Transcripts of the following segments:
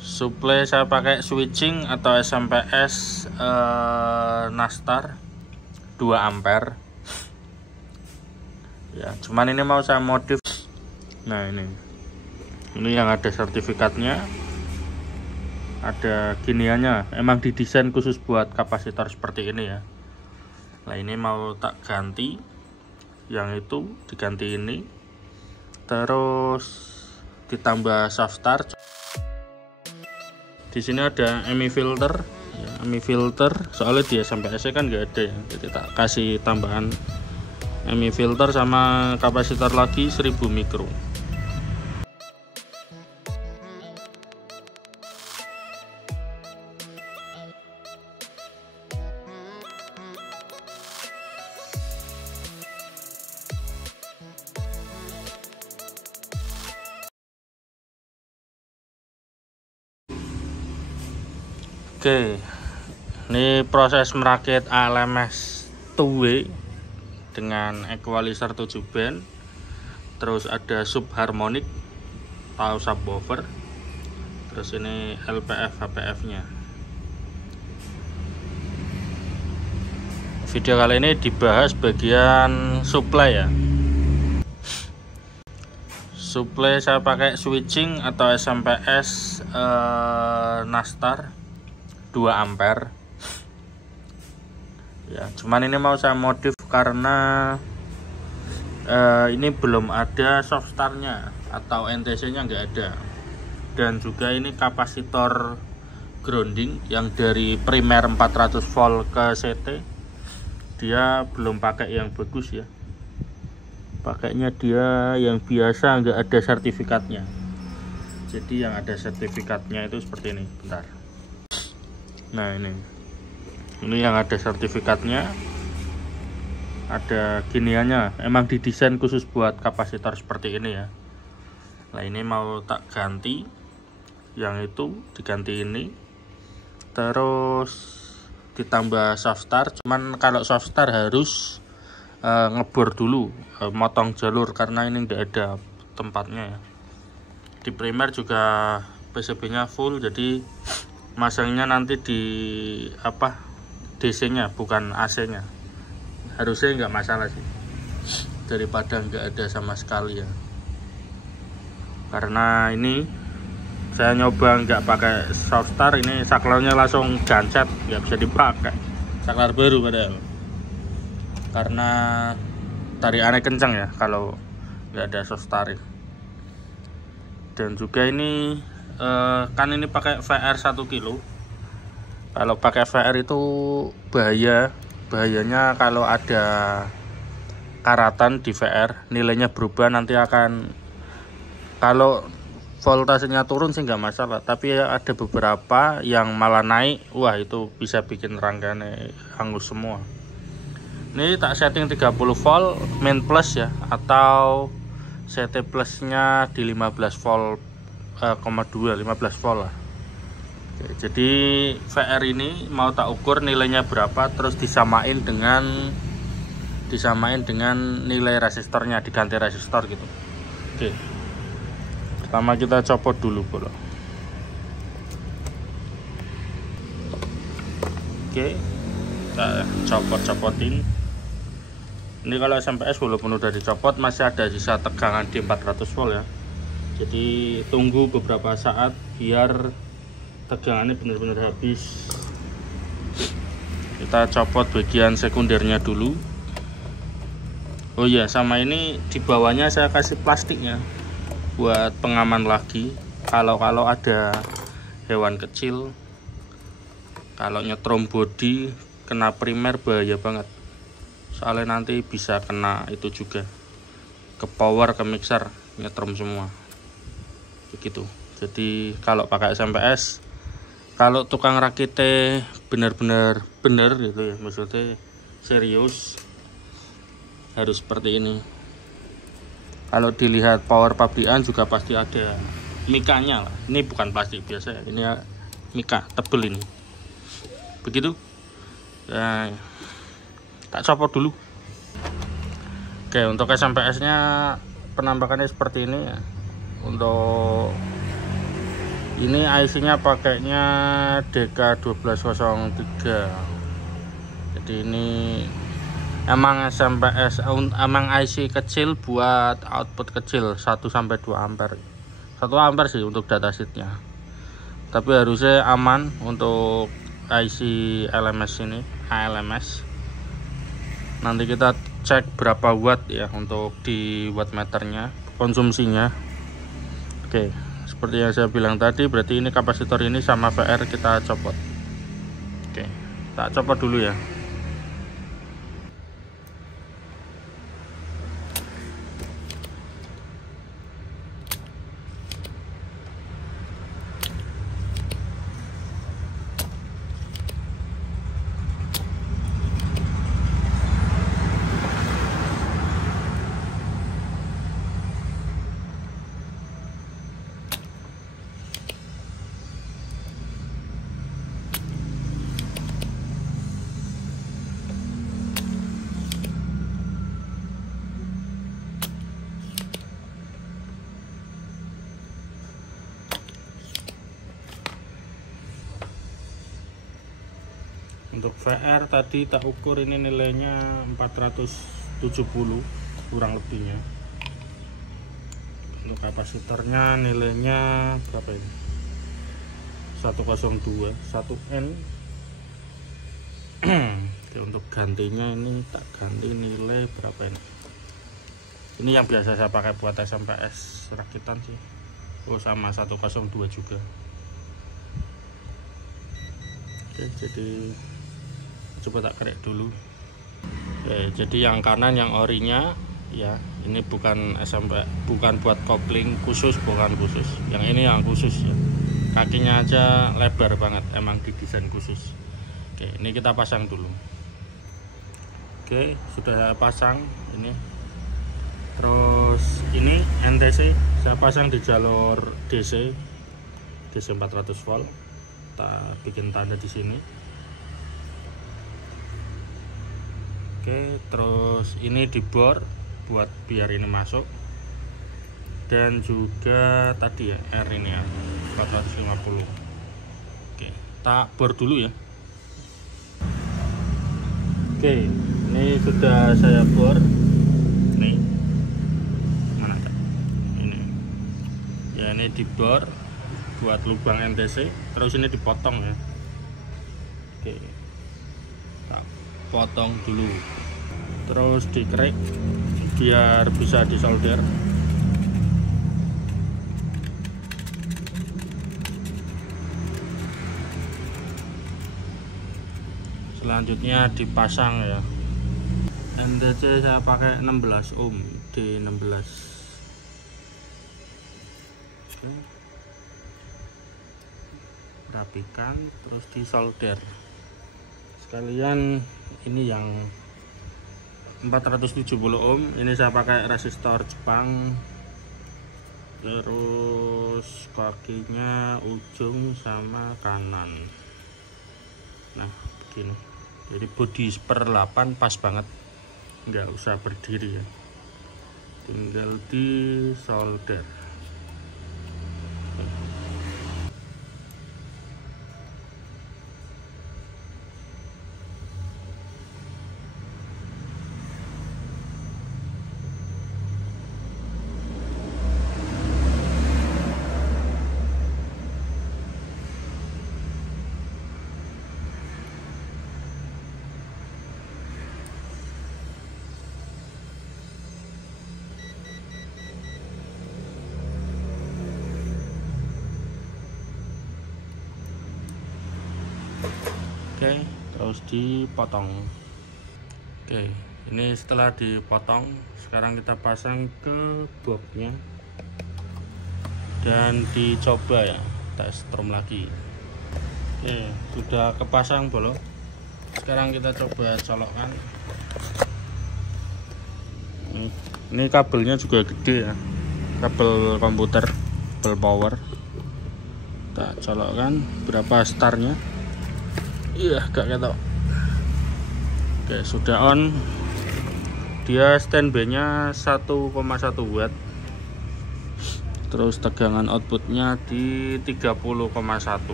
Suplai saya pakai switching atau SMPS Nastar 2 ampere ya, cuman ini mau saya modif. Nah ini yang ada sertifikatnya, ada giniannya, emang didesain khusus buat kapasitor seperti ini ya. Nah ini mau tak ganti, yang itu diganti ini, terus ditambah soft start. Di sini ada MI filter, ya, MI filter, soalnya dia sampai AC kan nggak ada ya, jadi tak kasih tambahan MI filter sama kapasitor lagi 1000 mikro. Oke, ini proses merakit ALMS 2W dengan equalizer 7 band, terus ada subharmonic atau subwoofer, terus ini LPF HPF nya. Video kali ini dibahas bagian supply ya. Supply saya pakai switching atau SMPS Nastar 2 ampere ya, cuman ini mau saya modif karena ini belum ada soft startnya atau NTC nya nggak ada, dan juga ini kapasitor grounding yang dari primer 400 volt ke CT dia belum pakai yang bagus ya, pakainya dia yang biasa, nggak ada sertifikatnya. Jadi yang ada sertifikatnya itu seperti ini, bentar. Nah ini yang ada sertifikatnya, ada giniannya, emang didesain khusus buat kapasitor seperti ini ya. Nah ini mau tak ganti, yang itu diganti ini, terus ditambah soft start. Cuman kalau soft start harus ngebor dulu, motong jalur karena ini enggak ada tempatnya ya. Di primer juga PCB nya full, jadi masangnya nanti di DC nya bukan AC nya, harusnya nggak masalah sih, daripada nggak ada sama sekali ya. Karena ini saya nyoba nggak pakai soft start, ini saklarnya langsung gancet, nggak bisa dipakai, saklar baru padahal, karena tarikannya kencang ya kalau nggak ada soft start. Dan juga ini kan ini pakai VR 1 kilo. Kalau pakai VR itu bahayanya kalau ada karatan di VR nilainya berubah, nanti akan, kalau voltasenya turun sih nggak masalah, tapi ada beberapa yang malah naik, wah itu bisa bikin rangkaiannya hangus semua. Ini tak setting 30 volt main plus ya, atau CT plusnya di 15 volt 15 volt lah. Oke, jadi VR ini mau tak ukur nilainya berapa, terus disamain dengan nilai resistornya, diganti resistor gitu. Oke, pertama kita copot dulu bro. Oke, kita copot-copotin. Ini kalau SMPS walaupun udah dicopot masih ada sisa tegangan di 400 volt ya. Jadi tunggu beberapa saat biar tegangannya benar-benar habis. Kita copot bagian sekundernya dulu. Oh iya, sama ini di bawahnya saya kasih plastiknya buat pengaman lagi. Kalau ada hewan kecil, kalau nyetrum bodi kena primer bahaya banget. Soalnya nanti bisa kena itu juga, ke power, ke mixer, nyetrum semua begitu. Jadi kalau pakai SMPS, kalau tukang rakitnya benar-benar bener gitu ya, maksudnya serius, harus seperti ini. Kalau dilihat power pabrikan juga pasti ada mikanya lah. Ini bukan plastik biasa, ini mika tebel ini. Begitu. Nah, tak copot dulu. Oke, untuk SMPS nya penampakannya seperti ini ya. Untuk Ini IC-nya pakainya DK1203. Jadi ini emang SMPS, emang IC kecil buat output kecil 1-2 ampere. 1 ampere sih untuk datasheetnya. Tapi harusnya aman untuk IC LMS ini, ALMS. Nanti kita cek berapa watt ya untuk di wattmeternya, konsumsinya. Oke, seperti yang saya bilang tadi, berarti ini kapasitor ini sama VR kita copot. Oke, tak copot dulu ya. Untuk VR tadi tak ukur, ini nilainya 470 kurang lebihnya. Untuk kapasitornya nilainya berapa ini? 102 1N. Oke, untuk gantinya ini tak ganti nilai berapa ini? Ini yang biasa saya pakai buat SMPS rakitan sih. Oh, sama 102 juga. Oke, jadi coba tak kerek dulu. Oke, jadi yang kanan yang orinya ya, ini bukan SMP, bukan buat kopling khusus, bukan khusus. Yang ini yang khusus ya. Kakinya aja lebar banget, emang didesain khusus. Oke, ini kita pasang dulu. Oke, sudah pasang ini. Terus ini NTC saya pasang di jalur DC 400 volt. Kita bikin tanda di sini. Oke, terus ini dibor buat biar ini masuk, dan juga tadi ya R ini ya 450. Oke, tak bor dulu ya. Oke, ini sudah saya bor. Nih, mana Kak? Ini ya, ini dibor buat lubang NTC, terus ini dipotong ya. Oke, tak potong dulu, terus dikerek biar bisa disolder. Selanjutnya dipasang ya. NTC saya pakai 16 ohm D16. Oke, rapikan terus disolder sekalian. Ini yang 470 ohm, ini saya pakai resistor Jepang, terus kakinya ujung sama kanan. Nah begini, jadi bodi per 8 pas banget, nggak usah berdiri ya, tinggal di solder. Oke, terus dipotong. Oke, ini setelah dipotong, sekarang kita pasang ke boxnya dan dicoba ya, kita strom lagi. Oke, sudah kepasang bolong. Sekarang kita coba colokkan. Ini kabelnya juga gede ya, kabel komputer, kabel power. Kita colokkan berapa startnya. Iya, gak ketok. Oke, sudah on. Dia standby nya 1,1 watt. Terus tegangan outputnya di 30,1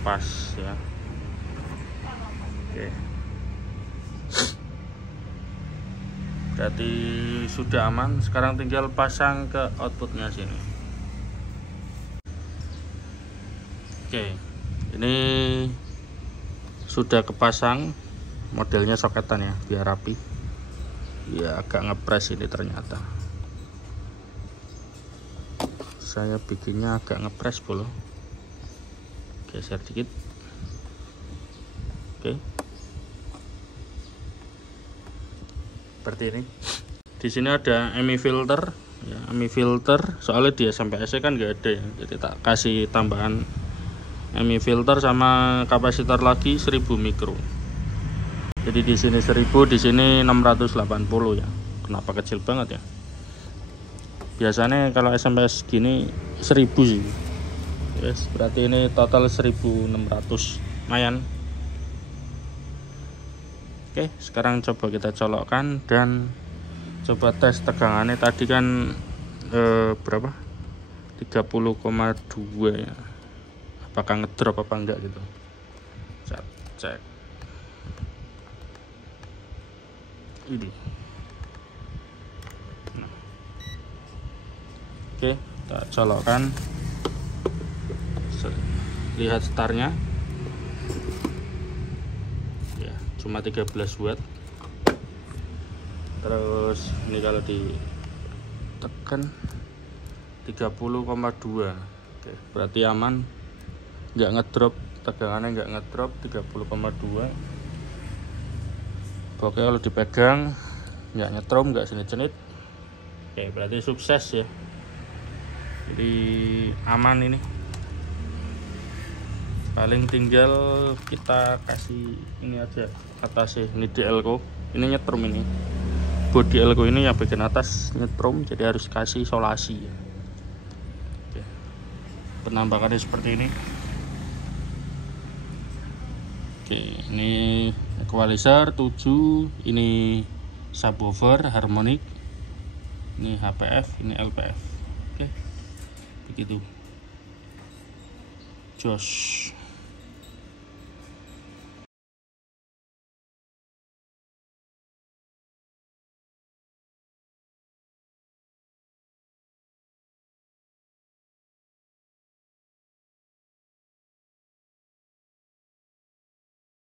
pas ya. Oke. Berarti sudah aman. Sekarang tinggal pasang ke outputnya sini. Oke, ini sudah kepasang. Modelnya soketan ya, biar rapi. Ya agak ngepres ini ternyata. Saya bikinnya agak ngepres bolo. Geser dikit. Oke. Seperti ini. Di sini ada MI filter, ya, MI filter. Soalnya dia sampai AC kan nggak ada ya, jadi tak kasih tambahan MI filter sama kapasitor lagi 1000 mikro. Jadi di sini 1000, di sini 680 ya. Kenapa kecil banget ya? Biasanya kalau SMS gini 1000 sih. Yes, berarti ini total 1600, lumayan. Oke, sekarang coba kita colokkan dan coba tes tegangannya. Tadi kan berapa? 30,2 ya. Apakah ngedrop apa enggak gitu. Cek. Ini. Nah. Oke, kita colokkan. Lihat startnya. Ya, cuma 13 watt. Terus ini kalau ditekan 30,2. Oke, berarti aman. Nggak ngedrop, tegangannya nggak ngedrop, 30,2. Oke, kalau dipegang nggak nyetrum, nggak cenit-cenit. Oke, berarti sukses ya. Jadi aman ini. Paling tinggal kita kasih ini aja atasnya, ini di elko. Ini nyetrum ini. Bodi elko ini yang bagian atas nyetrum, jadi harus kasih isolasi ya. Oke. Penampakannya seperti ini. Oke, ini equalizer 7, ini subwoofer harmonik, ini HPF, ini LPF. Oke, begitu. Jos.